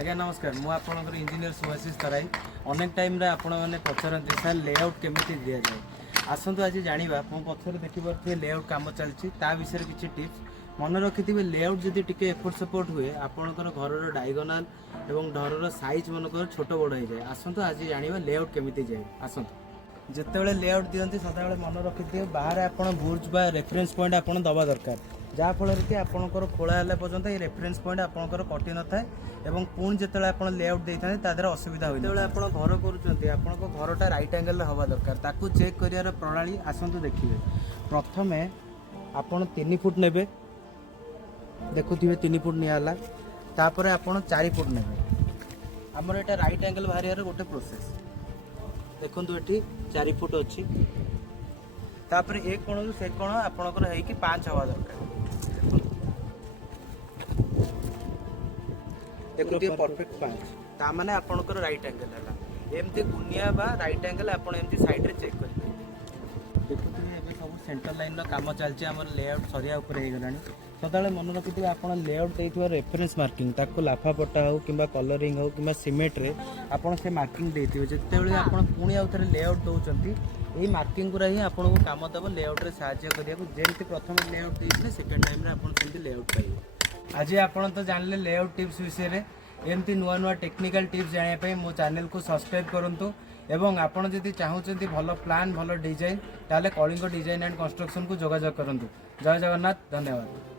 आज्ञा नमस्कार मु आपनकर इंजीनियर सुभाषिष तराई अनेक टाइम रे आपण मैंने पचारती सर लेआउट केमी दि जाए आसतु आज जाना मो पचर देखिए लेआउट कम चलती विषय किसी टिप्स मन रखि लेआउट जदि टिके एफर्ट सपोर्ट हुए आपणकर घर डायगोनाल एवं घर साइज मनकर छोट बड़ हो जाए आसतु आज जाना लेआउट केमी जाए आसतु जितेबाला लेआउट दिखती सदा मन रखि बाहर आप बुर्ज रेफरेन्स पॉइंट आप दबा दरकार जहाँफल कि आपंकर खोला पर्यंत ये रेफरेन्स पॉइंट आपंकर कटि न थाए और पुणी जिते आप लेआउट देते हैं असुविधा हुए जो आप घर कर घरटा रईट एंगल हवा दरकार ताकू चेक कर प्रणाली आसतु देखिए प्रथम आपड़ 3 फुट ने देखुए 3 फुट निला तापर आप 4 फुट ने आमर यहाँ रईट एंगल बाहर गोटे प्रोसेस देखु ये 4 फुट अच्छी तापर ए कोण से कोण आपणकर है 5 हवा दरकार देखुए परफेक्ट 5 ता माने आपणकर राइट एंगल है एमती गुनिया बा राइट एंगल आपण एमती साइड रे चेक करेंगे देखुए ये सब सेंटर लाइन रो काम चलछि हमर लेआउट सरिया ऊपर हे गलानी सदाले मन रखिथिबे आपण लेआउट देइथिबा रेफरेंस मार्किंग ताको लाफा पट्टा हो किबा कलरिंग हो किबा सिमेंट रे आपण से मार्किंग देइथिबे जते बेले आपण पुणी आउथरे लेआउट दउचंती एई मार्किंग गुरा ही आपण को काम दब लेआउट रे सहायता करिया जेमती प्रथम लेआउट देइथिले सेकंड टाइम रे आपण सेमती लेआउट पाइबे आज आपण तो जानले लेआउट टिप्स विषय रे एमती नुआ नुआ टेक्निकल टिप्स जानिया मो चैनल को सब्सक्राइब करंतु एवं आपण जदि चाहूचंती भलो प्लान भलो डिजाइन ताले कलिंग डिजाइन एंड कंस्ट्रक्शन को जोगाजोग करंतु जय जगन्नाथ धन्यवाद।